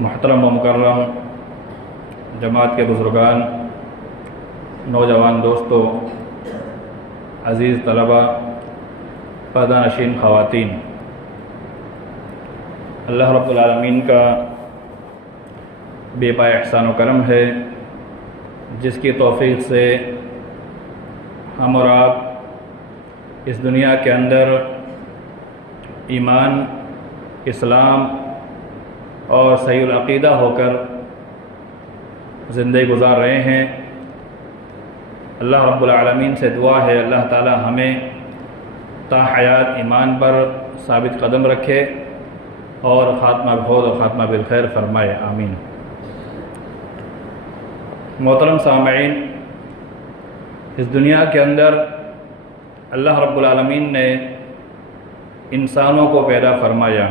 محترم و مکرم جماعت کے بزرگان، نوجوان دوستوں، عزیز طلباء، پردہ نشین خواتین، اللہ رب العالمین کا بے پائے احسان و کرم ہے جس کی توفیق سے ہم اور آپ اس دنیا کے اندر ایمان، اسلام اور صحیح العقیدہ ہو کر زندگی گزار رہے ہیں۔ اللہ رب العالمین سے دعا ہے اللہ تعالی ہمیں تا حیات ایمان پر ثابت قدم رکھے اور خاتمہ بخیر اور خاتمہ بالخیر فرمائے، آمین۔ محترم سامعین، اس دنیا کے اندر اللہ رب العالمین نے انسانوں کو پیدا فرمایا۔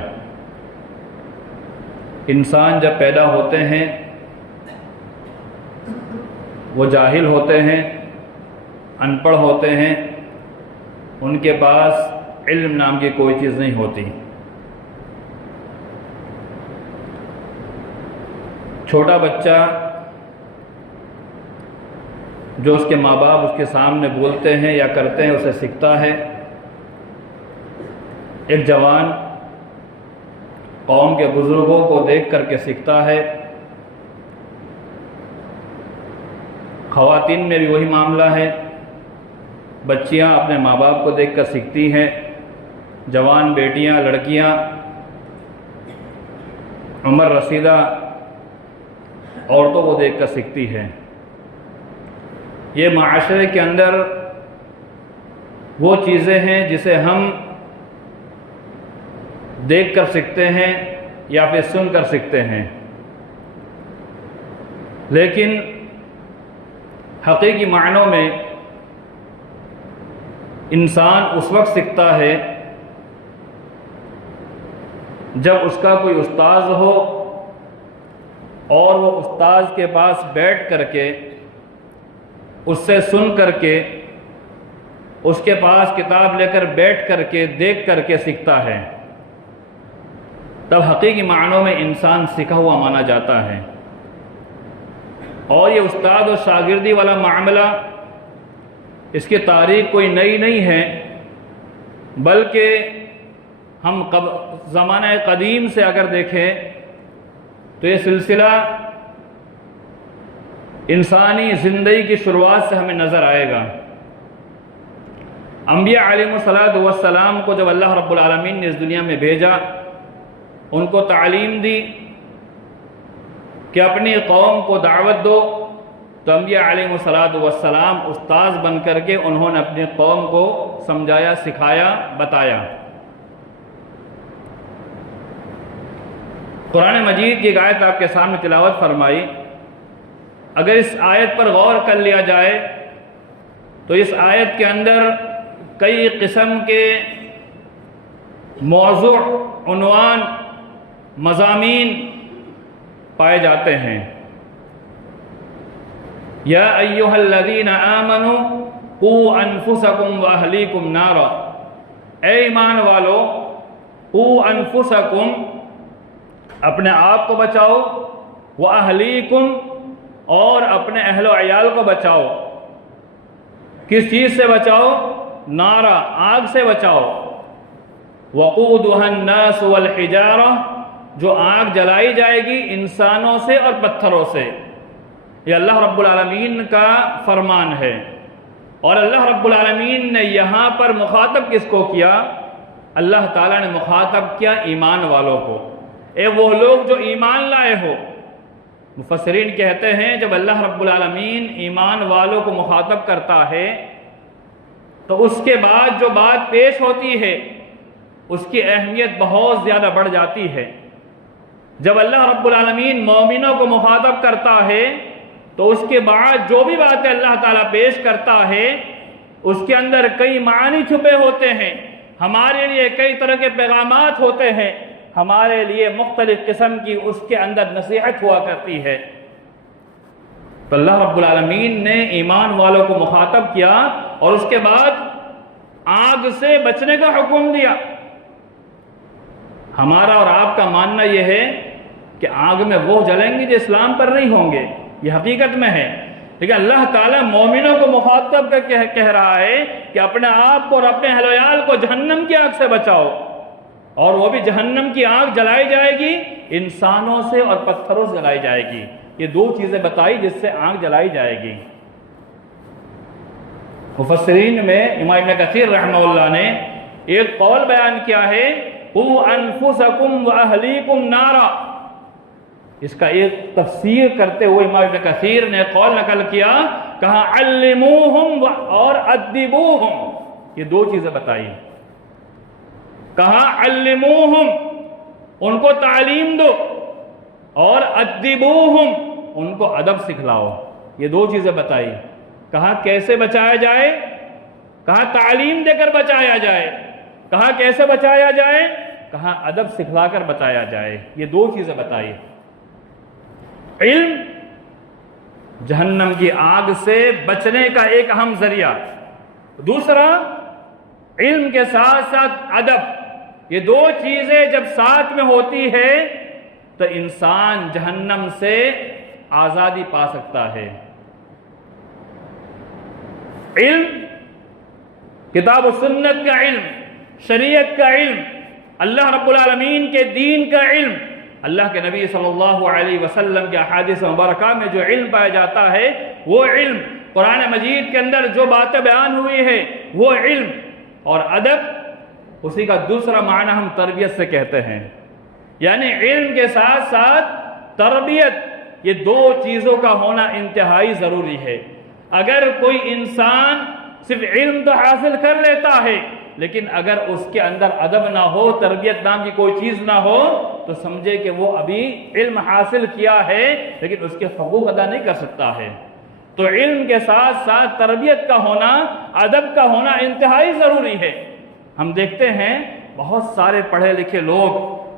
انسان جب پیدا ہوتے ہیں وہ جاہل ہوتے ہیں، ان پڑھ ہوتے ہیں، ان کے پاس علم نام کی کوئی چیز نہیں ہوتی۔ چھوٹا بچہ جو اس کے ماں باپ اس کے سامنے بولتے ہیں یا کرتے ہیں اسے سیکھتا ہے۔ ایک جوان قوم کے بزرگوں کو دیکھ کر کے سیکھتا ہے۔ خواتین میں بھی وہی معاملہ ہے، بچیاں اپنے ماں باپ کو دیکھ کر سیکھتی ہیں، جوان بیٹیاں، لڑکیاں، عمر رسیدہ عورتوں کو دیکھ کر سیکھتی ہیں۔ یہ معاشرے کے اندر وہ چیزیں ہیں جسے ہم دیکھ کر سیکھتے ہیں یا پھر سن کر سیکھتے ہیں، لیکن حقیقی معنوں میں انسان اس وقت سیکھتا ہے جب اس کا کوئی استاذ ہو اور وہ استاذ کے پاس بیٹھ کر کے اس سے سن کر کے اس کے پاس کتاب لے کر بیٹھ کر کے دیکھ کر کے سیکھتا ہے، تب حقیقی معنوں میں انسان سیکھا ہوا مانا جاتا ہے۔ اور یہ استاد و شاگردی والا معاملہ، اس کی تاریخ کوئی نئی نہیں ہے، بلکہ ہم زمانہ قدیم سے اگر دیکھیں تو یہ سلسلہ انسانی زندگی کی شروعات سے ہمیں نظر آئے گا۔ انبیاء علیہ السلام کو جب اللہ رب العالمین نے اس دنیا میں بھیجا، ان کو تعلیم دی کہ اپنی قوم کو دعوت دو، تو انبیاء علیہ السلام استاذ بن کر کے انہوں نے اپنی قوم کو سمجھایا، سکھایا، بتایا۔ قرآن مجید کی ایک آیت آپ کے سامنے تلاوت فرمائی۔ اگر اس آیت پر غور کر لیا جائے تو اس آیت کے اندر کئی قسم کے موضوع، عنوان، مضامین پائے جاتے ہیں۔ یا ایھا الذین آمنوا قوا انفسکم واہلیکم نارا، اے ایمان والو، قوا انفسکم، اپنے آپ کو بچاؤ، واہلیکم، اور اپنے اہل و عیال کو بچاؤ۔ کس چیز سے بچاؤ؟ نارا، آگ سے بچاؤ۔ وقودھا الناس والحجارہ، جو آگ جلائی جائے گی انسانوں سے اور پتھروں سے۔ یہ اللہ رب العالمین کا فرمان ہے، اور اللہ رب العالمین نے یہاں پر مخاطب کس کو کیا؟ اللہ تعالیٰ نے مخاطب کیا ایمان والوں کو، اے وہ لوگ جو ایمان لائے ہو۔ مفسرین کہتے ہیں جب اللہ رب العالمین ایمان والوں کو مخاطب کرتا ہے تو اس کے بعد جو بات پیش ہوتی ہے اس کی اہمیت بہت زیادہ بڑھ جاتی ہے۔ جب اللہ رب العالمین مومنوں کو مخاطب کرتا ہے تو اس کے بعد جو بھی باتیں اللہ تعالیٰ پیش کرتا ہے اس کے اندر کئی معانی چھپے ہوتے ہیں، ہمارے لیے کئی طرح کے پیغامات ہوتے ہیں، ہمارے لیے مختلف قسم کی اس کے اندر نصیحت ہوا کرتی ہے۔ تو اللہ رب العالمین نے ایمان والوں کو مخاطب کیا اور اس کے بعد آگ سے بچنے کا حکم دیا۔ ہمارا اور آپ کا ماننا یہ ہے کہ آگ میں وہ جلیں گے جو اسلام پر نہیں ہوں گے، یہ حقیقت میں ہے۔ لیکن اللہ تعالیٰ مومنوں کو مخاطب کر کے کہہ رہا ہے کہ اپنے آپ کو اور اپنے اہل ویال کو جہنم کی آگ سے بچاؤ، اور وہ بھی جہنم کی آگ جلائی جائے گی انسانوں سے اور پتھروں سے جلائی جائے گی۔ یہ دو چیزیں بتائی جس سے آگ جلائی جائے گی۔ مفسرین میں امام ابن کثیر رحمہ اللہ نے ایک قول بیان کیا ہے، قُوْ أَنفُسَكُمْ وَأَهْلِيكُمْ نَارًا۔ اس کا ایک تفسیر کرتے ہوئے امام ابن کثیر نے قول نقل کیا، کہا علموہم اور ادبوہم، یہ دو چیزیں بتائی۔ کہا علموہم، ان کو تعلیم دو، اور ادبوہم، ان کو ادب سکھلاؤ، یہ دو چیزیں بتائی۔ کہا کیسے بچایا جائے؟ کہا تعلیم دے کر بچایا جائے۔ کہا کیسے بچایا جائے؟ کہا ادب سکھلا کر بچایا جائے۔ یہ دو چیزیں بتائی۔ علم جہنم کی آگ سے بچنے کا ایک اہم ذریعہ، دوسرا علم کے ساتھ ساتھ ادب، یہ دو چیزیں جب ساتھ میں ہوتی ہے تو انسان جہنم سے آزادی پا سکتا ہے۔ علم، کتاب و سنت کا علم، شریعت کا علم، اللہ رب العالمین کے دین کا علم، اللہ کے نبی صلی اللہ علیہ وسلم کے احادیث مبارکہ میں جو علم پایا جاتا ہے وہ علم، قرآن مجید کے اندر جو باتیں بیان ہوئی ہے وہ علم، اور ادب اسی کا دوسرا معنی ہم تربیت سے کہتے ہیں۔ یعنی علم کے ساتھ ساتھ تربیت، یہ دو چیزوں کا ہونا انتہائی ضروری ہے۔ اگر کوئی انسان صرف علم تو حاصل کر لیتا ہے لیکن اگر اس کے اندر ادب نہ ہو، تربیت نام کی کوئی چیز نہ ہو، تو سمجھے کہ وہ ابھی علم حاصل کیا ہے لیکن اس کے حقوق ادا نہیں کر سکتا ہے۔ تو علم کے ساتھ ساتھ تربیت کا ہونا، ادب کا ہونا انتہائی ضروری ہے۔ ہم دیکھتے ہیں بہت سارے پڑھے لکھے لوگ،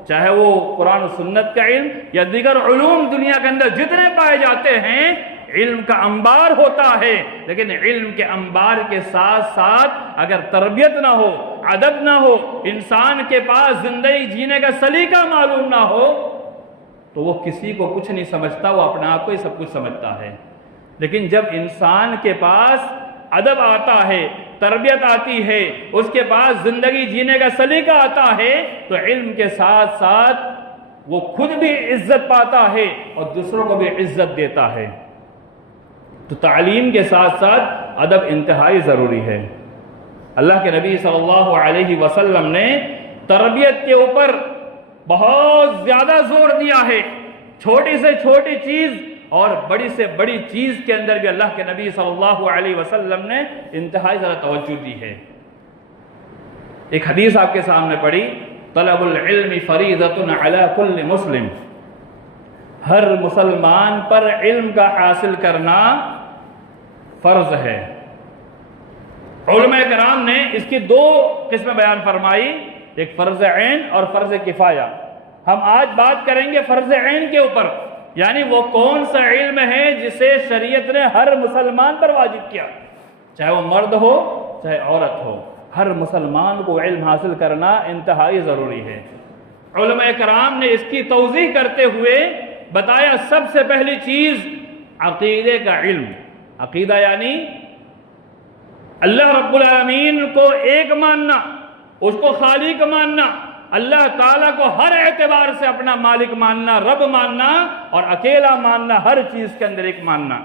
چاہے وہ قرآن و سنت کا علم یا دیگر علوم دنیا کے اندر جتنے پائے جاتے ہیں، علم کا انبار ہوتا ہے، لیکن علم کے انبار کے ساتھ ساتھ اگر تربیت نہ ہو، ادب نہ ہو، انسان کے پاس زندگی جینے کا سلیقہ معلوم نہ ہو، تو وہ کسی کو کچھ نہیں سمجھتا، وہ اپنے آپ کو ہی سب کچھ سمجھتا ہے۔ لیکن جب انسان کے پاس ادب آتا ہے، تربیت آتی ہے، اس کے پاس زندگی جینے کا سلیقہ آتا ہے، تو علم کے ساتھ ساتھ وہ خود بھی عزت پاتا ہے اور دوسروں کو بھی عزت دیتا ہے۔ تو تعلیم کے ساتھ ساتھ ادب انتہائی ضروری ہے۔ اللہ کے نبی صلی اللہ علیہ وسلم نے تربیت کے اوپر بہت زیادہ زور دیا ہے۔ چھوٹی سے چھوٹی چیز اور بڑی سے بڑی چیز کے اندر بھی اللہ کے نبی صلی اللہ علیہ وسلم نے انتہائی زیادہ توجہ دی ہے۔ ایک حدیث آپ کے سامنے پڑھی، طلب العلم فریضۃ علی کل مسلم، ہر مسلمان پر علم کا حاصل کرنا فرض ہے۔ علماء کرام نے اس کی دو قسمیں بیان فرمائی، ایک فرض عین اور فرض کفایہ۔ ہم آج بات کریں گے فرض عین کے اوپر، یعنی وہ کون سا علم ہے جسے شریعت نے ہر مسلمان پر واجب کیا، چاہے وہ مرد ہو چاہے عورت ہو، ہر مسلمان کو علم حاصل کرنا انتہائی ضروری ہے۔ علماء کرام نے اس کی توضیح کرتے ہوئے بتایا، سب سے پہلی چیز عقیدے کا علم۔ عقیدہ یعنی اللہ رب العالمین کو ایک ماننا، اس کو خالق ماننا، اللہ تعالیٰ کو ہر اعتبار سے اپنا مالک ماننا، رب ماننا، اور اکیلا ماننا، ہر چیز کے اندر ایک ماننا،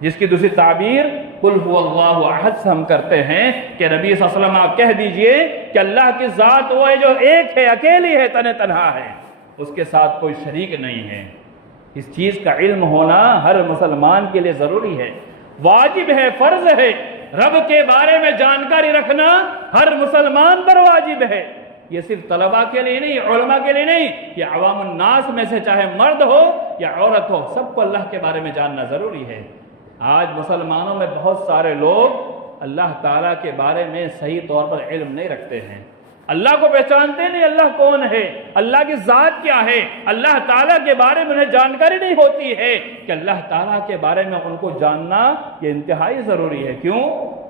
جس کی دوسری تعبیر قل هو اللہ احد سے ہم کرتے ہیں کہ نبی صلی اللہ علیہ وسلم آپ کہہ دیجئے کہ اللہ کی ذات وہ ہے جو ایک ہے، اکیلی ہے، تنہا ہے، اس کے ساتھ کوئی شریک نہیں ہے۔ اس چیز کا علم ہونا ہر مسلمان کے لیے ضروری ہے، واجب ہے، فرض ہے۔ رب کے بارے میں جانکاری رکھنا ہر مسلمان پر واجب ہے۔ یہ صرف طلباء کے لیے نہیں، علماء کے لیے نہیں، یہ عوام الناس میں سے چاہے مرد ہو یا عورت ہو، سب کو اللہ کے بارے میں جاننا ضروری ہے۔ آج مسلمانوں میں بہت سارے لوگ اللہ تعالیٰ کے بارے میں صحیح طور پر علم نہیں رکھتے ہیں، اللہ کو پہچانتے نہیں، اللہ کون ہے، اللہ کی ذات کیا ہے، اللہ تعالیٰ کے بارے میں انہیں جانکاری نہیں ہوتی ہے کہ اللہ تعالیٰ کے بارے میں ان کو جاننا یہ انتہائی ضروری ہے۔ کیوں؟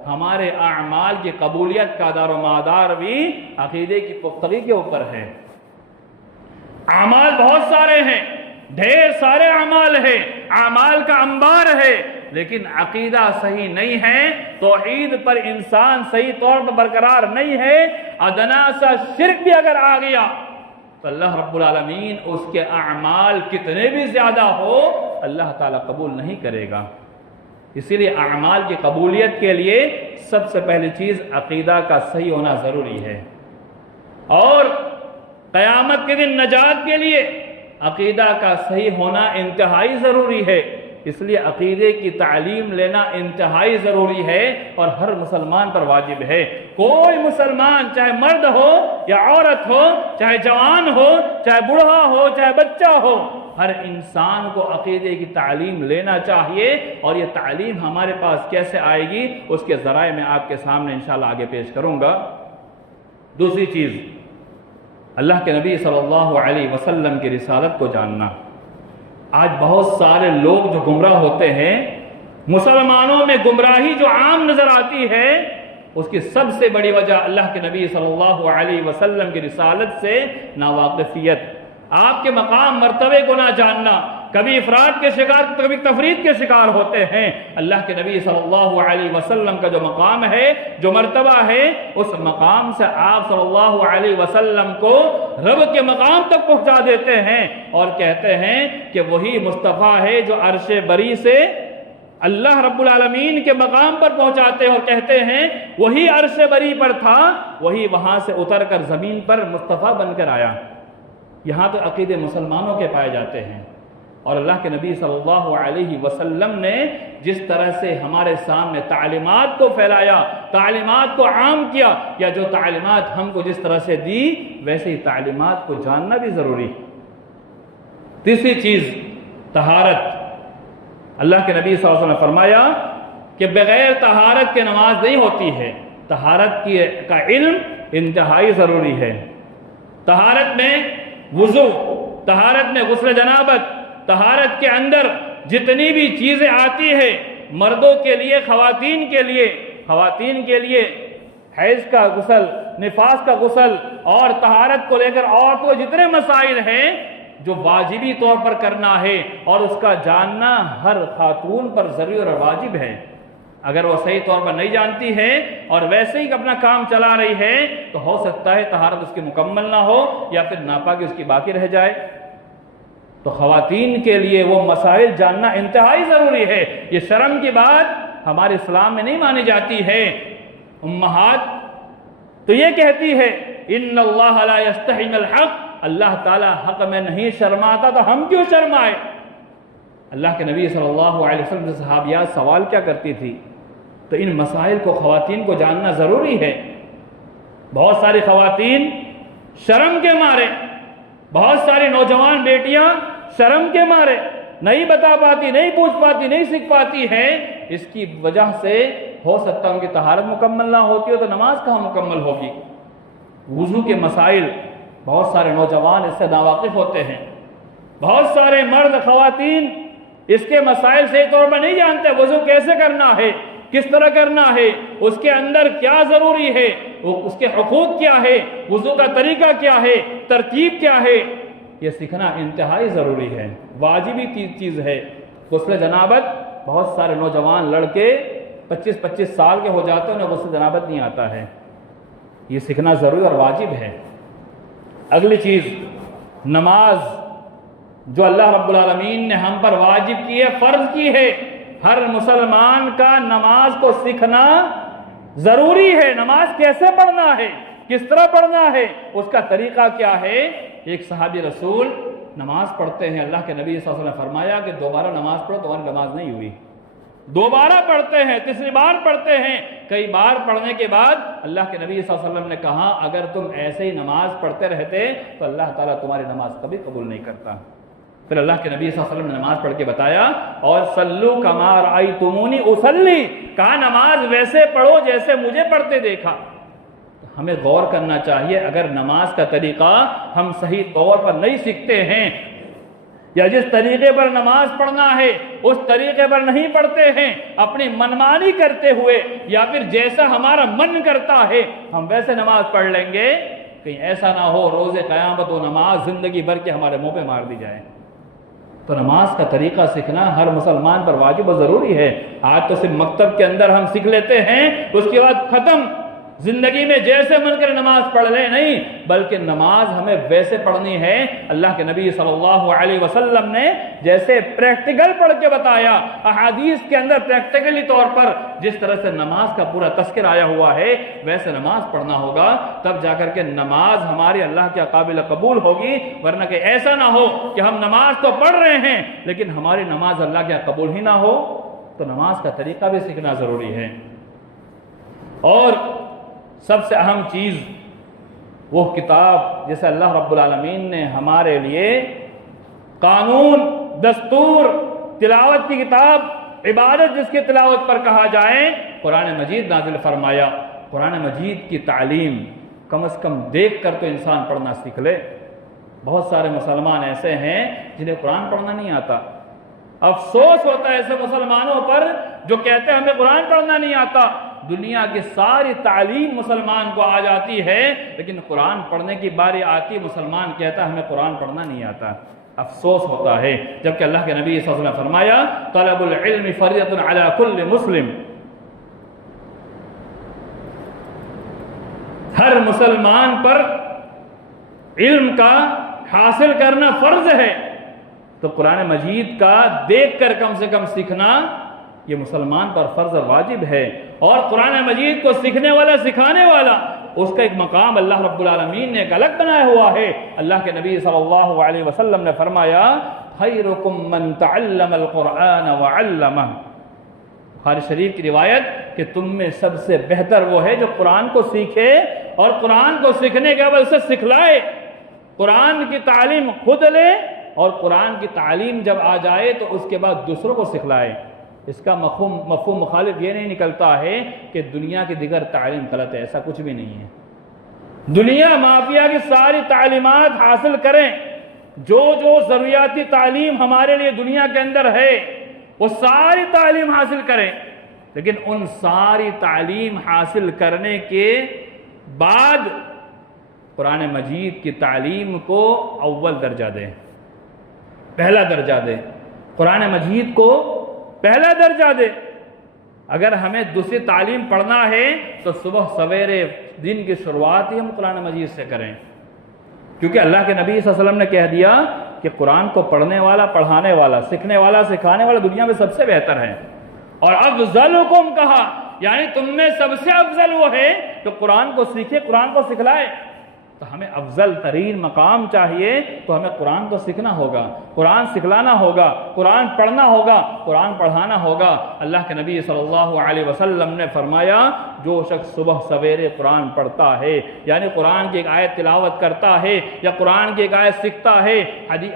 ہمارے اعمال کی قبولیت کا دار و مدار بھی عقیدے کی پختگی کے اوپر ہے۔ اعمال بہت سارے ہیں، ڈھیر سارے اعمال ہیں، اعمال کا انبار ہے، لیکن عقیدہ صحیح نہیں ہے، توحید پر انسان صحیح طور پر برقرار نہیں ہے، ادنا سا شرک بھی اگر آ گیا تو اللہ رب العالمین اس کے اعمال کتنے بھی زیادہ ہو اللہ تعالیٰ قبول نہیں کرے گا۔ اسی لیے اعمال کی قبولیت کے لیے سب سے پہلی چیز عقیدہ کا صحیح ہونا ضروری ہے، اور قیامت کے دن نجات کے لیے عقیدہ کا صحیح ہونا انتہائی ضروری ہے۔ اس لیے عقیدے کی تعلیم لینا انتہائی ضروری ہے اور ہر مسلمان پر واجب ہے۔ کوئی مسلمان چاہے مرد ہو یا عورت ہو، چاہے جوان ہو، چاہے بوڑھا ہو، چاہے بچہ ہو، ہر انسان کو عقیدے کی تعلیم لینا چاہیے، اور یہ تعلیم ہمارے پاس کیسے آئے گی اس کے ذرائع میں آپ کے سامنے انشاءاللہ آگے پیش کروں گا۔ دوسری چیز، اللہ کے نبی صلی اللہ علیہ وسلم کی رسالت کو جاننا۔ آج بہت سارے لوگ جو گمراہ ہوتے ہیں، مسلمانوں میں گمراہی جو عام نظر آتی ہے، اس کی سب سے بڑی وجہ اللہ کے نبی صلی اللہ علیہ وسلم کی رسالت سے ناواقفیت، آپ کے مقام مرتبے کو نہ جاننا۔ کبھی افراد کے شکار، کبھی تفرید کے شکار ہوتے ہیں۔ اللہ کے نبی صلی اللہ علیہ وسلم کا جو مقام ہے، جو مرتبہ ہے، اس مقام سے آپ صلی اللہ علیہ وسلم کو رب کے مقام تک پہنچا دیتے ہیں، اور کہتے ہیں کہ وہی مصطفیٰ ہے جو عرش بری سے اللہ رب العالمین کے مقام پر پہنچاتے ہیں، اور کہتے ہیں وہی عرش بری پر تھا، وہی وہاں سے اتر کر زمین پر مصطفیٰ بن کر آیا۔ یہاں تو عقیدے مسلمانوں کے پائے جاتے ہیں، اور اللہ کے نبی صلی اللہ علیہ وسلم نے جس طرح سے ہمارے سامنے تعلیمات کو پھیلایا، تعلیمات کو عام کیا، یا جو تعلیمات ہم کو جس طرح سے دی، ویسے ہی تعلیمات کو جاننا بھی ضروری۔ تیسری چیز، طہارت۔ اللہ کے نبی صلی اللہ علیہ وسلم نے فرمایا کہ بغیر طہارت کے نماز نہیں ہوتی ہے۔ طہارت کا علم انتہائی ضروری ہے۔ طہارت میں وضو، طہارت میں غسل جنابت، طہارت کے اندر جتنی بھی چیزیں آتی ہیں، مردوں کے لیے، خواتین کے لیے حیض کا غسل، نفاس کا غسل، اور طہارت کو لے کر عورتوں کو جتنے مسائل ہیں جو واجبی طور پر کرنا ہے، اور اس کا جاننا ہر خاتون پر ضروری اور واجب ہے۔ اگر وہ صحیح طور پر نہیں جانتی ہے اور ویسے ہی اپنا کام چلا رہی ہے تو ہو سکتا ہے طہارت اس کی مکمل نہ ہو، یا پھر ناپاکی اس کی باقی رہ جائے۔ تو خواتین کے لیے وہ مسائل جاننا انتہائی ضروری ہے۔ یہ شرم کی بات ہمارے اسلام میں نہیں مانی جاتی ہے۔ امہات تو یہ کہتی ہے ان اللہ لا یستحی من الحق، اللہ تعالیٰ حق میں نہیں شرماتا تو ہم کیوں شرمائے؟ اللہ کے نبی صلی اللہ علیہ وسلم سے صحابیات سوال کیا کرتی تھی؟ تو ان مسائل کو خواتین کو جاننا ضروری ہے۔ بہت ساری خواتین شرم کے مارے، بہت ساری نوجوان بیٹیاں شرم کے مارے نہیں بتا پاتی، نہیں پوچھ پاتی، نہیں سیکھ پاتی ہے۔ اس کی وجہ سے ہو سکتا ہے ان کی طہارت مکمل نہ ہوتی ہو تو نماز کہاں مکمل ہوگی۔ وضو کے مسائل بہت سارے نوجوان اس سے ناواقف ہوتے ہیں، بہت سارے مرد خواتین اس کے مسائل صحیح طور پر نہیں جانتے۔ وضو کیسے کرنا ہے، کس طرح کرنا ہے، اس کے اندر کیا ضروری ہے، اس کے حقوق کیا ہے، وضو کا طریقہ کیا ہے، ترتیب کیا ہے، یہ سیکھنا انتہائی ضروری ہے، واجبی چیز ہے۔ غسل جنابت بہت سارے نوجوان لڑکے 25 سال کے ہو جاتے ہیں، انہیں غسل جنابت نہیں آتا ہے، یہ سیکھنا ضروری اور واجب ہے۔ اگلی چیز، نماز جو اللہ رب العالمین نے ہم پر واجب کی ہے، فرض کی ہے۔ ہر مسلمان کا نماز کو سیکھنا ضروری ہے۔ نماز کیسے پڑھنا ہے، کس طرح پڑھنا ہے، اس کا طریقہ کیا ہے۔ ایک صحابی رسول نماز پڑھتے ہیں، اللہ کے نبی صلی اللہ علیہ وسلم نے فرمایا کہ دوبارہ نماز پڑھو، تمہاری نماز نہیں ہوئی۔ دوبارہ پڑھتے ہیں، تیسری بار پڑھتے ہیں، کئی بار پڑھنے کے بعد اللہ کے نبی صلی اللہ علیہ وسلم نے کہا اگر تم ایسے ہی نماز پڑھتے رہتے تو اللہ تعالیٰ تمہاری نماز کبھی قبول نہیں کرتا۔ پھر اللہ کے نبی صلی اللہ علیہ وسلم نے نماز پڑھ کے بتایا اور صلو کما رأیتمونی اصلی، کہا نماز ویسے پڑھو جیسے مجھے پڑھتے دیکھا۔ ہمیں غور کرنا چاہیے، اگر نماز کا طریقہ ہم صحیح طور پر نہیں سیکھتے ہیں، یا جس طریقے پر نماز پڑھنا ہے اس طریقے پر نہیں پڑھتے ہیں، اپنی منمانی کرتے ہوئے یا پھر جیسا ہمارا من کرتا ہے ہم ویسے نماز پڑھ لیں گے کہیں ایسا نہ ہو روز قیامت و نماز زندگی بھر کے ہمارے منہ پہ مار دی جائے۔ تو نماز کا طریقہ سیکھنا ہر مسلمان پر واجب و ضروری ہے۔ آج تو صرف مکتب کے اندر ہم سیکھ لیتے ہیں، اس کے بعد ختم، زندگی میں جیسے من کر نماز پڑھ لیں، نہیں، بلکہ نماز ہمیں ویسے پڑھنی ہے اللہ کے نبی صلی اللہ علیہ وسلم نے جیسے پریکٹیکل پڑھ کے بتایا، احادیث کے اندر پریکٹیکلی طور پر جس طرح سے نماز کا پورا تذکر آیا ہوا ہے ویسے نماز پڑھنا ہوگا، تب جا کر کے نماز ہماری اللہ کے قابل قبول ہوگی۔ ورنہ کہ ایسا نہ ہو کہ ہم نماز تو پڑھ رہے ہیں لیکن ہماری نماز اللہ کے قبول ہی نہ ہو۔ تو نماز کا طریقہ بھی سیکھنا ضروری ہے۔ اور سب سے اہم چیز وہ کتاب جسے اللہ رب العالمین نے ہمارے لیے قانون، دستور، تلاوت کی کتاب، عبادت جس کی تلاوت پر کہا جائے، قرآن مجید نازل فرمایا۔ قرآن مجید کی تعلیم کم از کم دیکھ کر تو انسان پڑھنا سیکھ لے۔ بہت سارے مسلمان ایسے ہیں جنہیں قرآن پڑھنا نہیں آتا۔ افسوس ہوتا ہے ایسے مسلمانوں پر جو کہتے ہیں ہمیں قرآن پڑھنا نہیں آتا۔ دنیا کی ساری تعلیم مسلمان کو آ جاتی ہے لیکن قرآن پڑھنے کی باری آتی مسلمان کہتا ہے ہمیں قرآن پڑھنا نہیں آتا۔ افسوس ہوتا ہے، جبکہ اللہ کے نبی صلی اللہ علیہ وسلم نے فرمایا طلب العلم فریضۃ علی کل مسلم، ہر مسلمان پر علم کا حاصل کرنا فرض ہے۔ تو قرآن مجید کا دیکھ کر کم سے کم سیکھنا یہ مسلمان پر فرض اور واجب ہے۔ اور قرآن مجید کو سیکھنے والا، سکھانے والا، اس کا ایک مقام اللہ رب العالمین نے ایک الگ بنایا ہوا ہے۔ اللہ کے نبی صلی اللہ علیہ وسلم نے فرمایا خیرکم من تعلم القرآن وعلمہ، بخاری شریف کی روایت کہ تم میں سب سے بہتر وہ ہے جو قرآن کو سیکھے اور قرآن کو سیکھنے کے بعد اسے سکھلائے، قرآن کی تعلیم خود لے اور قرآن کی تعلیم جب آ جائے تو اس کے بعد دوسروں کو سکھلائے۔ اس کا مفہوم مخالف یہ نہیں نکلتا ہے کہ دنیا کی دیگر تعلیم غلط ہے، ایسا کچھ بھی نہیں ہے۔ دنیا مافیا کی ساری تعلیمات حاصل کریں، جو ضروریاتی تعلیم ہمارے لیے دنیا کے اندر ہے وہ ساری تعلیم حاصل کریں، لیکن ان ساری تعلیم حاصل کرنے کے بعد قرآن مجید کی تعلیم کو اول درجہ دیں، پہلا درجہ دیں، قرآن مجید کو پہلا درجہ دے۔ اگر ہمیں دوسری تعلیم پڑھنا ہے تو صبح سویرے دن کی شروعات ہی ہم قرآن مجید سے کریں، کیونکہ اللہ کے نبی صلی اللہ علیہ وسلم نے کہہ دیا کہ قرآن کو پڑھنے والا، پڑھانے والا، سیکھنے والا، سکھانے والا دنیا میں سب سے بہتر ہے۔ اور افضلکم کہا، یعنی تم میں سب سے افضل وہ ہے جو قرآن کو سیکھے، قرآن کو سکھلائے۔ تو ہمیں افضل ترین مقام چاہیے تو ہمیں قرآن کو سیکھنا ہوگا، قرآن سکھلانا ہوگا، قرآن پڑھنا ہوگا، قرآن پڑھانا ہوگا۔ اللہ کے نبی صلی اللہ علیہ وسلم نے فرمایا جو شخص صبح سویرے قرآن پڑھتا ہے، یعنی قرآن کی ایک آیت تلاوت کرتا ہے یا قرآن کی ایک آیت سیکھتا ہے،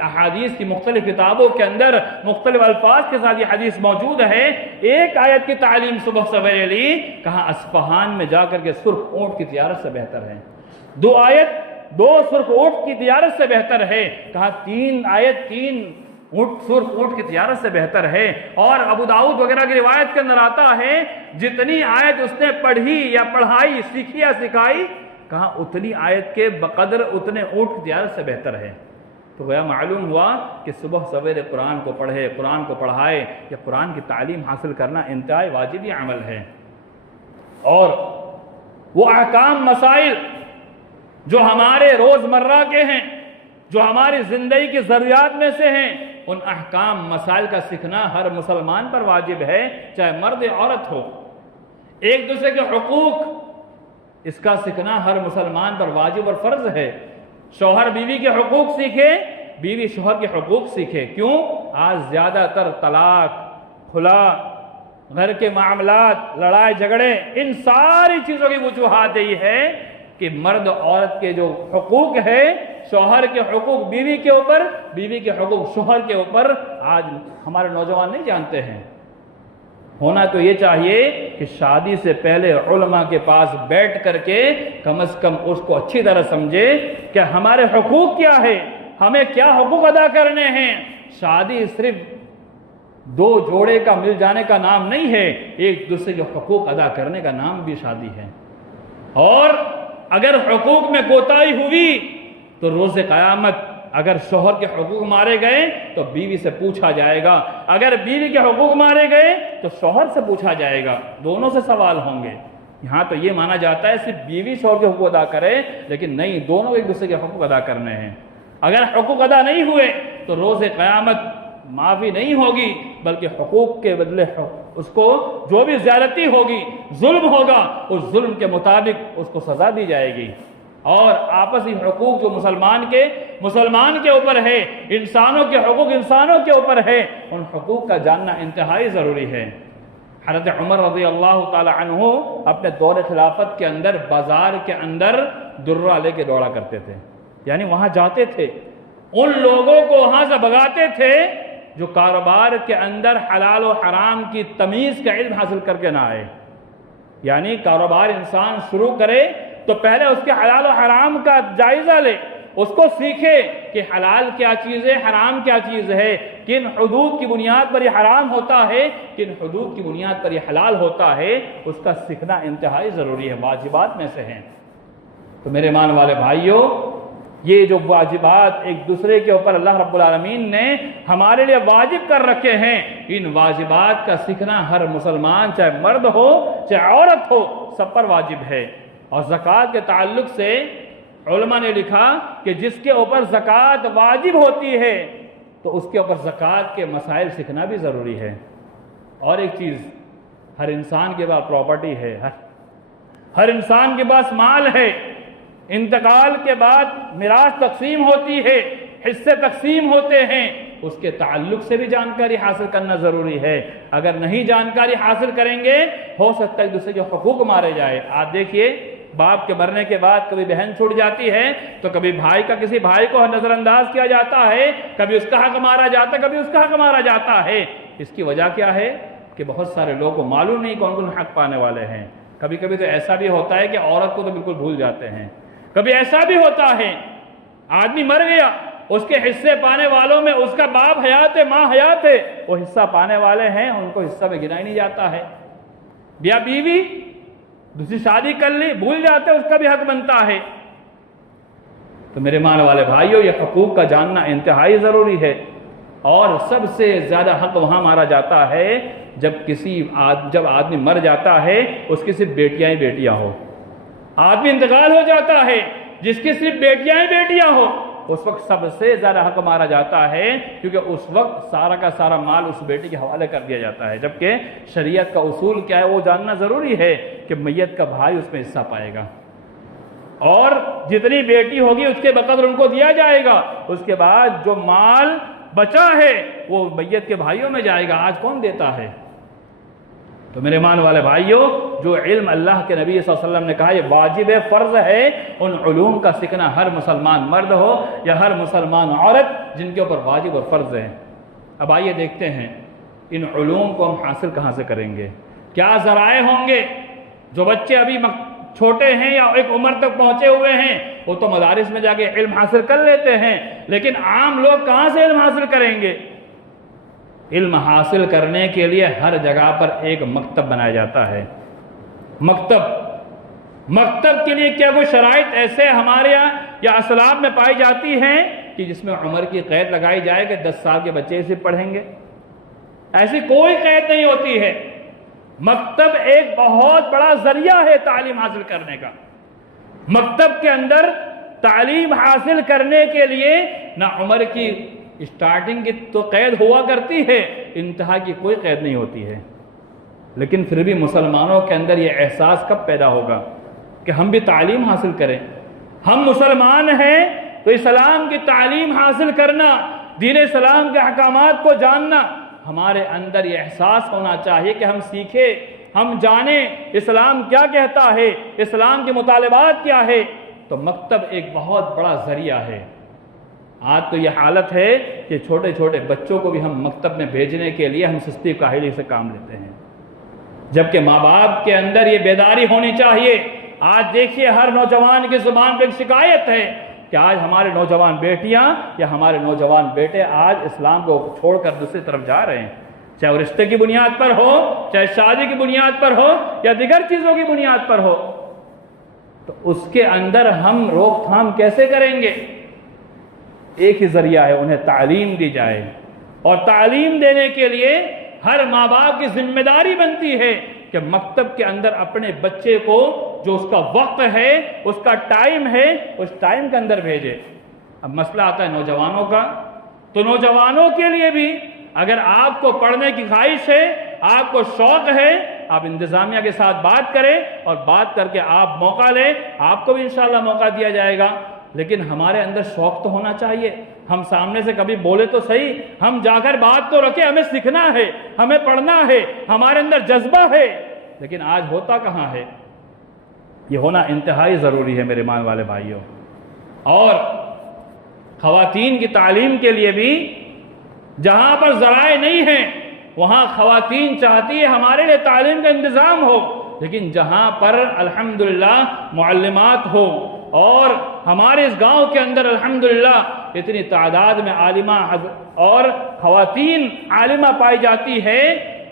احادیث کی مختلف کتابوں کے اندر مختلف الفاظ کے ساتھ یہ حدیث موجود ہے، ایک آیت کی تعلیم صبح سویرے لی، کہاں اصفہان میں جا کر کے سرخ اونٹ کی تجارت سے بہتر ہے، 2 آیت 2 سرخ اونٹ کی تجارت سے بہتر ہے، کہا 3 آیت 3 سرخ اونٹ کی تجارت سے بہتر ہے۔ اور ابو داؤد وغیرہ کی روایت کے اندر آتا ہے جتنی آیت اس نے پڑھی یا پڑھائی، سیکھی یا سکھائی، کہا اتنی آیت کے بقدر اتنے اونٹ کی تجارت سے بہتر ہے۔ تو گویا معلوم ہوا کہ صبح سویرے قرآن کو پڑھے، قرآن کو پڑھائے، یا قرآن کی تعلیم حاصل کرنا انتہائی واجبی عمل ہے۔ اور وہ احکام، مسائل جو ہمارے روزمرہ کے ہیں، جو ہماری زندگی کی ضروریات میں سے ہیں، ان احکام مسائل کا سیکھنا ہر مسلمان پر واجب ہے، چاہے مرد یا عورت ہو۔ ایک دوسرے کے حقوق، اس کا سیکھنا ہر مسلمان پر واجب اور فرض ہے۔ شوہر بیوی کے حقوق سیکھے، بیوی شوہر کے حقوق سیکھے۔ کیوں؟ آج زیادہ تر طلاق، خلا، گھر کے معاملات، لڑائی جھگڑے، ان ساری چیزوں کی وجوہات یہی ہے کہ مرد عورت کے جو حقوق ہے، شوہر کے حقوق بیوی کے اوپر، بیوی کے حقوق شوہر کے اوپر، آج ہمارے نوجوان نہیں جانتے ہیں۔ ہونا تو یہ چاہیے کہ شادی سے پہلے علماء کے پاس بیٹھ کر کے کم از کم اس کو اچھی طرح سمجھے کہ ہمارے حقوق کیا ہے، ہمیں کیا حقوق ادا کرنے ہیں۔ شادی صرف 2 جوڑے کا مل جانے کا نام نہیں ہے، ایک دوسرے کے حقوق ادا کرنے کا نام بھی شادی ہے۔ اور اگر حقوق میں کوتاہی ہوئی تو روز قیامت اگر شوہر کے حقوق مارے گئے تو بیوی سے پوچھا جائے گا، اگر بیوی کے حقوق مارے گئے تو شوہر سے پوچھا جائے گا، دونوں سے سوال ہوں گے۔ یہاں تو یہ مانا جاتا ہے صرف بیوی شوہر کے حقوق ادا کرے، لیکن نہیں، دونوں ایک دوسرے کے حقوق ادا کرنے ہیں۔ اگر حقوق ادا نہیں ہوئے تو روز قیامت معافی نہیں ہوگی، بلکہ حقوق کے بدلے اس کو جو بھی زیادتی ہوگی، ظلم ہوگا، اس ظلم کے مطابق اس کو سزا دی جائے گی۔ اور آپسی حقوق جو مسلمان کے اوپر ہے، انسانوں کے حقوق انسانوں کے اوپر ہے، ان حقوق کا جاننا انتہائی ضروری ہے۔ حضرت عمر رضی اللہ تعالی عنہ اپنے دور خلافت کے اندر بازار کے اندر درہ لے کے دوڑا کرتے تھے، یعنی وہاں جاتے تھے، ان لوگوں کو وہاں سے بھگاتے تھے جو کاروبار کے اندر حلال و حرام کی تمیز کا علم حاصل کر کے نہ آئے۔ یعنی کاروبار انسان شروع کرے تو پہلے اس کے حلال و حرام کا جائزہ لے، اس کو سیکھے کہ حلال کیا چیز ہے، حرام کیا چیز ہے، کن حدود کی بنیاد پر یہ حرام ہوتا ہے، کن حدود کی بنیاد پر یہ حلال ہوتا ہے، اس کا سیکھنا انتہائی ضروری ہے، واجبات میں سے ہیں۔ تو میرے مان والے بھائیوں، یہ جو واجبات ایک دوسرے کے اوپر اللہ رب العالمین نے ہمارے لیے واجب کر رکھے ہیں، ان واجبات کا سیکھنا ہر مسلمان، چاہے مرد ہو چاہے عورت ہو، سب پر واجب ہے۔ اور زکوٰۃ کے تعلق سے علماء نے لکھا کہ جس کے اوپر زکوٰۃ واجب ہوتی ہے تو اس کے اوپر زکوٰۃ کے مسائل سیکھنا بھی ضروری ہے۔ اور ایک چیز، ہر انسان کے پاس پراپرٹی ہے، ہر انسان کے پاس مال ہے، انتقال کے بعد میراث تقسیم ہوتی ہے، حصے تقسیم ہوتے ہیں، اس کے تعلق سے بھی جانکاری حاصل کرنا ضروری ہے۔ اگر نہیں جانکاری حاصل کریں گے، ہو سکتا ہے دوسرے کے حقوق مارے جائے۔ آپ دیکھیے، باپ کے مرنے کے بعد کبھی بہن چھوٹ جاتی ہے تو کبھی بھائی کا کسی بھائی کو نظر انداز کیا جاتا ہے، کبھی اس کا حق مارا جاتا ہے، کبھی اس کا حق مارا جاتا ہے۔ اس کی وجہ کیا ہے کہ بہت سارے لوگوں کو معلوم نہیں کون کون حق پانے والے ہیں۔ کبھی کبھی تو ایسا بھی ہوتا ہے کہ عورت کو تو بالکل بھول جاتے ہیں۔ کبھی ایسا بھی ہوتا ہے آدمی مر گیا، اس کے حصے پانے والوں میں اس کا باپ حیات ہے، ماں حیات ہے، وہ حصہ پانے والے ہیں، ان کو حصہ میں گنا ہی نہیں جاتا ہے۔ یا بیوی دوسری شادی کر لی، بھول جاتے اس کا بھی حق بنتا ہے۔ تو میرے مان والے بھائیوں، یہ حقوق کا جاننا انتہائی ضروری ہے۔ اور سب سے زیادہ حق وہاں مارا جاتا ہے جب آدمی مر جاتا ہے، اس کی صرف بیٹیاں ہی بیٹیاں ہو۔ آدمی انتقال ہو جاتا ہے، جس کی صرف بیٹیاں ہی بیٹیاں ہو، اس وقت سب سے زیادہ حق مارا جاتا ہے، کیونکہ اس وقت سارا کا سارا مال اس بیٹی کے حوالے کر دیا جاتا ہے۔ جبکہ شریعت کا اصول کیا ہے وہ جاننا ضروری ہے کہ میت کا بھائی اس میں حصہ پائے گا، اور جتنی بیٹی ہوگی اس کے بقدر ان کو دیا جائے گا۔ اس کے بعد جو مال بچا ہے وہ میت کے بھائیوں میں جائے گا۔ آج کون دیتا ہے؟ تو میرے مان والے بھائیوں، جو علم اللہ کے نبی صلی اللہ علیہ وسلم نے کہا یہ واجب ہے، فرض ہے، ان علوم کا سیکھنا ہر مسلمان مرد ہو یا ہر مسلمان عورت، جن کے اوپر واجب اور فرض ہے۔ اب آئیے دیکھتے ہیں ان علوم کو ہم حاصل کہاں سے کریں گے، کیا ذرائع ہوں گے۔ جو بچے ابھی چھوٹے ہیں یا ایک عمر تک پہنچے ہوئے ہیں، وہ تو مدارس میں جا کے علم حاصل کر لیتے ہیں، لیکن عام لوگ کہاں سے علم حاصل کریں گے؟ علم حاصل کرنے کے لیے ہر جگہ پر ایک مکتب بنایا جاتا ہے۔ مکتب کے لیے کیا کوئی شرائط ایسے ہمارے یہاں یا اسلاف میں پائی جاتی ہیں کہ جس میں عمر کی قید لگائی جائے کہ 10 سال کے بچے اسے پڑھیں گے؟ ایسی کوئی قید نہیں ہوتی ہے۔ مکتب ایک بہت بڑا ذریعہ ہے تعلیم حاصل کرنے کا۔ مکتب کے اندر تعلیم حاصل کرنے کے لیے نہ عمر کی اسٹارٹنگ کی تو قید ہوا کرتی ہے، انتہا کی کوئی قید نہیں ہوتی ہے، لیکن پھر بھی مسلمانوں کے اندر یہ احساس کب پیدا ہوگا کہ ہم بھی تعلیم حاصل کریں؟ ہم مسلمان ہیں تو اسلام کی تعلیم حاصل کرنا، دین اسلام کے احکامات کو جاننا، ہمارے اندر یہ احساس ہونا چاہیے کہ ہم سیکھیں، ہم جانیں اسلام کیا کہتا ہے، اسلام کے مطالبات کیا ہے۔ تو مکتب ایک بہت بڑا ذریعہ ہے۔ آج تو یہ حالت ہے کہ چھوٹے چھوٹے بچوں کو بھی ہم مکتب میں بھیجنے کے لیے ہم سستی کاہلی سے کام لیتے ہیں، جبکہ ماں باپ کے اندر یہ بیداری ہونی چاہیے۔ آج دیکھیے ہر نوجوان کی زبان پہ ایک شکایت ہے کہ آج ہمارے نوجوان بیٹیاں یا ہمارے نوجوان بیٹے آج اسلام کو چھوڑ کر دوسری طرف جا رہے ہیں، چاہے وہ رشتے کی بنیاد پر ہو، چاہے شادی کی بنیاد پر ہو یا دیگر چیزوں کی بنیاد پر ہو۔ تو اس کے اندر ہم روک تھام کیسے کریں گے؟ ایک ہی ذریعہ ہے، انہیں تعلیم دی جائے، اور تعلیم دینے کے لیے ہر ماں باپ کی ذمہ داری بنتی ہے کہ مکتب کے اندر اپنے بچے کو جو اس کا وقت ہے، اس کا ٹائم ہے، اس ٹائم کے اندر بھیجے۔ اب مسئلہ آتا ہے نوجوانوں کا، تو نوجوانوں کے لیے بھی اگر آپ کو پڑھنے کی خواہش ہے، آپ کو شوق ہے، آپ انتظامیہ کے ساتھ بات کریں اور بات کر کے آپ موقع لیں، آپ کو بھی انشاءاللہ موقع دیا جائے گا۔ لیکن ہمارے اندر شوق تو ہونا چاہیے، ہم سامنے سے کبھی بولے تو صحیح، ہم جا کر بات تو رکھیں، ہمیں سیکھنا ہے، ہمیں پڑھنا ہے، ہمارے اندر جذبہ ہے، لیکن آج ہوتا کہاں ہے؟ یہ ہونا انتہائی ضروری ہے میرے مان والے بھائیوں۔ اور خواتین کی تعلیم کے لیے بھی جہاں پر ذرائع نہیں ہیں وہاں خواتین چاہتی ہے ہمارے لیے تعلیم کا انتظام ہو، لیکن جہاں پر الحمدللہ معلمات ہو، اور ہمارے اس گاؤں کے اندر الحمدللہ اتنی تعداد میں عالمہ اور خواتین عالمہ پائی جاتی ہے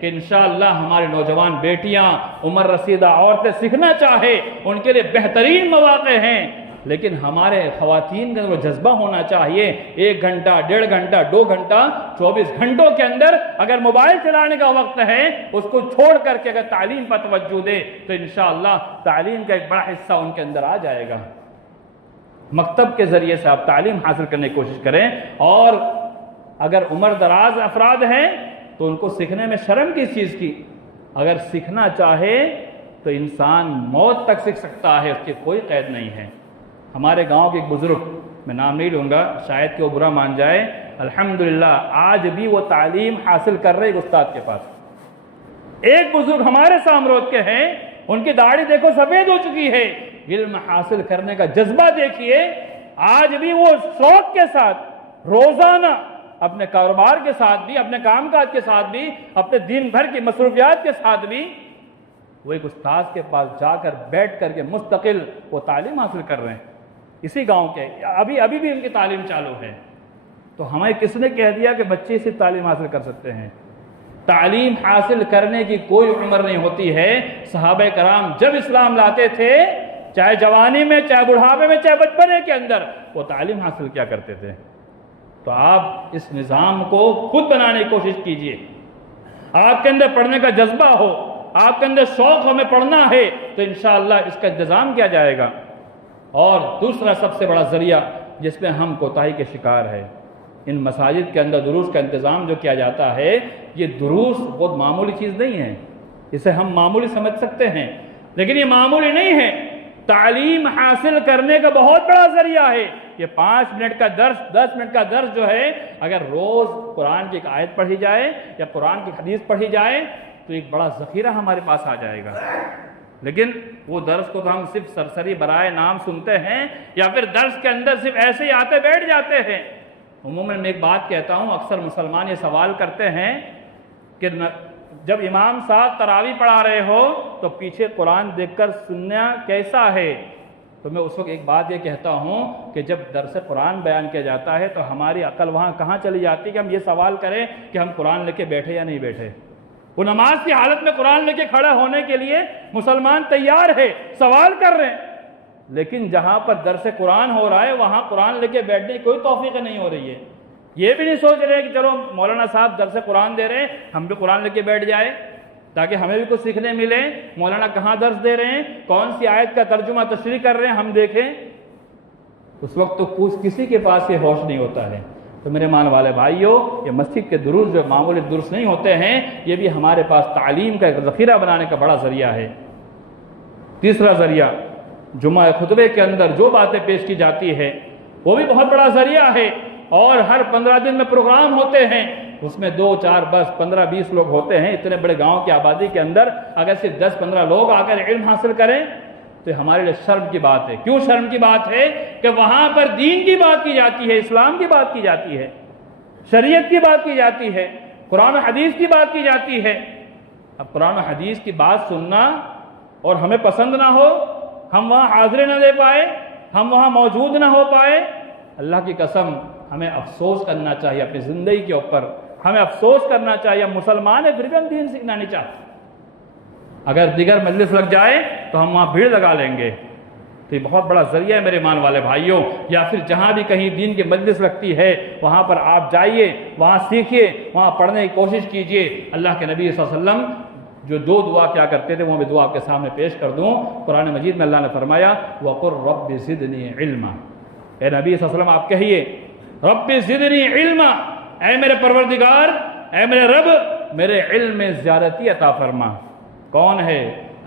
کہ انشاءاللہ ہمارے نوجوان بیٹیاں، عمر رسیدہ عورتیں سیکھنا چاہے ان کے لیے بہترین مواقع ہیں، لیکن ہمارے خواتین کا وہ جذبہ ہونا چاہیے۔ 1 گھنٹہ، 1.5 گھنٹہ، 2 گھنٹہ، 24 گھنٹوں کے اندر اگر موبائل چلانے کا وقت ہے اس کو چھوڑ کر کے اگر تعلیم پر توجہ دے تو انشاءاللہ تعلیم کا ایک بڑا حصہ ان کے اندر آ جائے گا۔ مکتب کے ذریعے سے آپ تعلیم حاصل کرنے کی کوشش کریں، اور اگر عمر دراز افراد ہیں تو ان کو سیکھنے میں شرم کس چیز کی؟ اگر سیکھنا چاہے تو انسان موت تک سیکھ سکتا ہے، اس کی کوئی قید نہیں ہے۔ ہمارے گاؤں کے ایک بزرگ، میں نام نہیں لوں گا شاید کہ وہ برا مان جائے، الحمدللہ آج بھی وہ تعلیم حاصل کر رہے ایک استاد کے پاس۔ ایک بزرگ ہمارے سامرود کے ہیں، ان کی داڑھی دیکھو سفید ہو چکی ہے، علم حاصل کرنے کا جذبہ دیکھیے، آج بھی وہ شوق کے ساتھ روزانہ اپنے کاروبار کے ساتھ بھی، اپنے کام کاج کے ساتھ بھی، اپنے دن بھر کی مصروفیات کے ساتھ بھی وہ ایک استاد کے پاس جا کر بیٹھ کر کے مستقل وہ تعلیم حاصل کر رہے ہیں، اسی گاؤں کے، ابھی بھی ان کی تعلیم چالو ہے۔ تو ہمیں کس نے کہہ دیا کہ بچے سے تعلیم حاصل کر سکتے ہیں؟ تعلیم حاصل کرنے کی کوئی عمر نہیں ہوتی ہے۔ صحابہ کرام جب اسلام لاتے تھے، چاہے جوانی میں، چاہے بڑھاپے میں، چاہے بچپنے کے اندر، وہ تعلیم حاصل کیا کرتے تھے۔ تو آپ اس نظام کو خود بنانے کی کوشش کیجئے، آپ کے اندر پڑھنے کا جذبہ ہو، آپ کے اندر شوق ہمیں پڑھنا ہے تو انشاءاللہ اس کا انتظام کیا جائے گا۔ اور دوسرا سب سے بڑا ذریعہ جس میں ہم کوتاہی کے شکار ہے، ان مساجد کے اندر دروس کا انتظام جو کیا جاتا ہے، یہ دروس بہت معمولی چیز نہیں ہے، اسے ہم معمولی سمجھ سکتے ہیں لیکن یہ معمولی نہیں ہے، تعلیم حاصل کرنے کا بہت بڑا ذریعہ ہے۔ یہ 5 منٹ کا درس، 10 منٹ کا درس جو ہے، اگر روز قرآن کی ایک آیت پڑھی جائے یا قرآن کی حدیث پڑھی جائے تو ایک بڑا ذخیرہ ہمارے پاس آ جائے گا۔ لیکن وہ درس کو تو ہم صرف سرسری برائے نام سنتے ہیں، یا پھر درس کے اندر صرف ایسے ہی آتے بیٹھ جاتے ہیں۔ عموماً میں ایک بات کہتا ہوں، اکثر مسلمان یہ سوال کرتے ہیں کہ جب امام صاحب تراویح پڑھا رہے ہو تو پیچھے قرآن دیکھ کر سننا کیسا ہے؟ تو میں اس وقت ایک بات یہ کہتا ہوں کہ جب درس قرآن بیان کیا جاتا ہے تو ہماری عقل وہاں کہاں چلی جاتی ہے کہ ہم یہ سوال کریں کہ ہم قرآن لے کے بیٹھے یا نہیں بیٹھے۔ وہ نماز کی حالت میں قرآن لے کے کھڑا ہونے کے لیے مسلمان تیار ہے، سوال کر رہے ہیں، لیکن جہاں پر درس قرآن ہو رہا ہے وہاں قرآن لے کے بیٹھنے کی کوئی توفیق نہیں ہو رہی ہے۔ یہ بھی نہیں سوچ رہے کہ چلو مولانا صاحب درس قرآن دے رہے ہیں، ہم بھی قرآن لے کے بیٹھ جائے تاکہ ہمیں بھی کچھ سیکھنے ملے۔ مولانا کہاں درس دے رہے ہیں، کون سی آیت کا ترجمہ تشریح کر رہے ہیں، ہم دیکھیں۔ اس وقت تو کسی کے پاس یہ ہوش نہیں ہوتا ہے۔ تو میرے مان والے بھائیوں، یہ مسجد کے دروس جو معمولی دروس نہیں ہوتے ہیں، یہ بھی ہمارے پاس تعلیم کا ایک ذخیرہ بنانے کا بڑا ذریعہ ہے۔ تیسرا ذریعہ، جمعہ خطبے کے اندر جو باتیں پیش کی جاتی ہے وہ بھی بہت بڑا ذریعہ ہے، اور ہر 15 دن میں پروگرام ہوتے ہیں، اس میں 2 4 بس 15 20 لوگ ہوتے ہیں۔ اتنے بڑے گاؤں کی آبادی کے اندر اگر صرف 10 15 لوگ آ کر علم حاصل کریں تو ہمارے لیے شرم کی بات ہے۔ کیوں شرم کی بات ہے؟ کہ وہاں پر دین کی بات کی جاتی ہے، اسلام کی بات کی جاتی ہے، شریعت کی بات کی جاتی ہے، قرآن و حدیث کی بات کی جاتی ہے۔ اب قرآن و حدیث کی بات سننا اور ہمیں پسند نہ ہو، ہم وہاں حاضری نہ دے پائے، ہم وہاں موجود نہ ہو پائے، اللہ کی قسم ہمیں افسوس کرنا چاہیے اپنی زندگی کے اوپر، ہمیں افسوس کرنا چاہیے۔ ہم مسلمان ہیں پھر بھی ہم دین سیکھنا نہیں چاہتے۔ اگر دیگر مجلس لگ جائے تو ہم وہاں بھیڑ لگا لیں گے۔ تو تو یہ بہت بڑا ذریعہ ہے میرے مان والے بھائیوں. یا پھر جہاں بھی کہیں دین کی مجلس لگتی ہے وہاں پر آپ جائیے, وہاں سیکھیے, وہاں پڑھنے کی کوشش کیجیے. اللہ کے نبی صلی اللہ علیہ وسلم جو دو دعا کیا کرتے تھے وہ میں دعا آپ کے سامنے پیش کر دوں. قرآن مجید میں اللہ نے فرمایا وَقُلْ رَبِّ زِدْنِي عِلْمًا, اے نبی صلی اللہ علیہ وسلم آپ کہیے رَبِّ زِدْنِی عِلْمًا, اے میرے پروردگار, اے میرے رب, میرے علم میں زیادتی عطا فرما. کون ہے؟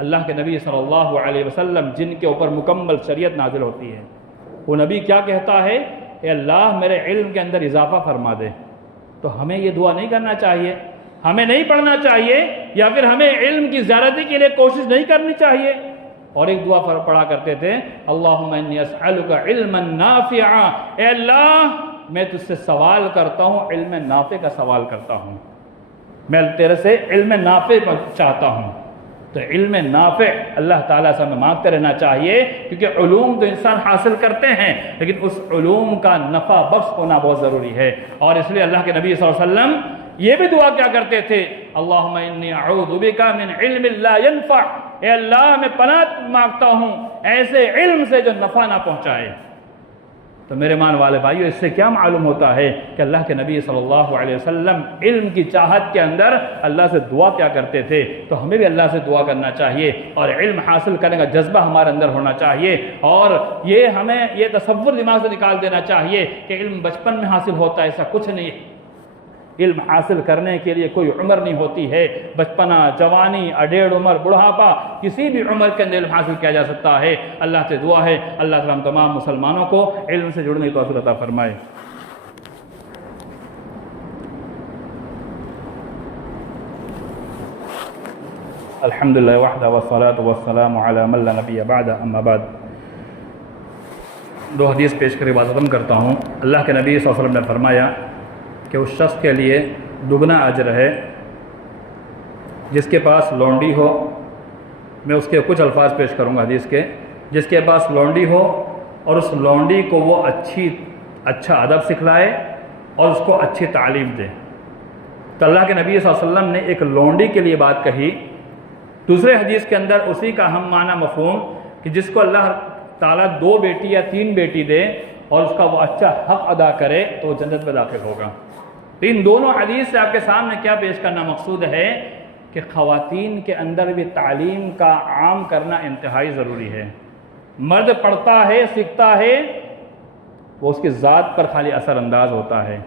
اللہ کے نبی صلی اللہ علیہ وسلم جن کے اوپر مکمل شریعت نازل ہوتی ہے. وہ نبی کیا کہتا ہے؟ اے اللہ میرے علم کے اندر اضافہ فرما دے. تو ہمیں یہ دعا نہیں کرنا چاہیے, ہمیں نہیں پڑھنا چاہیے, یا پھر ہمیں علم کی زیادتی کے لیے کوشش نہیں کرنی چاہیے. اور ایک دعا پڑھا کرتے تھے اللہم انی اسألک علما نافعا, اے اللہ میں تجھ سے سوال کرتا ہوں, علم نافع کا سوال کرتا ہوں, میں تیرے سے علم نافع چاہتا ہوں. تو علم نافع اللہ تعالیٰ سے ہمیں مانگتے رہنا چاہیے, کیونکہ علوم تو انسان حاصل کرتے ہیں لیکن اس علوم کا نفع بخش ہونا بہت ضروری ہے. اور اس لیے اللہ کے نبی صلی اللہ علیہ وسلم یہ بھی دعا کیا کرتے تھے اللہم انی اعوذ بک من علم لا ینفع, اے اللہ میں پناہ مانگتا ہوں ایسے علم سے جو نفع نہ پہنچائے. تو میرے مان والے بھائیو, اس سے کیا معلوم ہوتا ہے کہ اللہ کے نبی صلی اللہ علیہ وسلم علم کی چاہت کے اندر اللہ سے دعا کیا کرتے تھے. تو ہمیں بھی اللہ سے دعا کرنا چاہیے اور علم حاصل کرنے کا جذبہ ہمارے اندر ہونا چاہیے. اور یہ ہمیں یہ تصور دماغ سے نکال دینا چاہیے کہ علم بچپن میں حاصل ہوتا ہے, ایسا کچھ نہیں. علم حاصل کرنے کے لیے کوئی عمر نہیں ہوتی ہے, بچپنا, جوانی, اڈیڑھ عمر, بڑھاپا, کسی بھی عمر کے اندر علم حاصل کیا جا سکتا ہے. اللہ سے دعا ہے اللہ تعالیٰ ہم تمام مسلمانوں کو علم سے جڑنے کی توفیق عطا فرمائے. الحمدللہ وحدہ والصلاة والسلام علی من لا نبی بعد, اما بعد. دو حدیث پیش کر کے بات ختم کرتا ہوں. اللہ کے نبی صلی اللہ علیہ وسلم نے فرمایا کہ اس شخص کے لیے دگنا اجر ہے جس کے پاس لونڈی ہو. میں اس کے کچھ الفاظ پیش کروں گا حدیث کے. جس کے پاس لونڈی ہو اور اس لونڈی کو وہ اچھا ادب سکھلائے اور اس کو اچھی تعلیم دے. تو اللہ کے نبی صلی اللہ علیہ وسلم نے ایک لونڈی کے لیے بات کہی. دوسرے حدیث کے اندر اسی کا ہم معنی مفہوم کہ جس کو اللہ تعالیٰ 2 بیٹی یا 3 بیٹی دے اور اس کا وہ اچھا حق ادا کرے تو وہ جنت میں داخل ہوگا. تو ان دونوں حدیث سے آپ کے سامنے کیا پیش کرنا مقصود ہے کہ خواتین کے اندر بھی تعلیم کا عام کرنا انتہائی ضروری ہے. مرد پڑھتا ہے, سیکھتا ہے, وہ اس کی ذات پر خالی اثر انداز ہوتا ہے.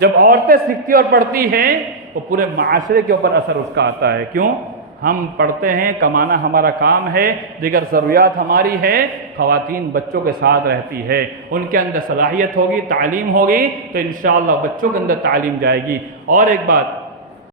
جب عورتیں سیکھتی اور پڑھتی ہیں تو پورے معاشرے کے اوپر اثر اس کا آتا ہے. کیوں؟ ہم پڑھتے ہیں, کمانا ہمارا کام ہے, دیگر ضروریات ہماری ہے. خواتین بچوں کے ساتھ رہتی ہے, ان کے اندر صلاحیت ہوگی, تعلیم ہوگی تو انشاءاللہ بچوں کے اندر تعلیم جائے گی. اور ایک بات,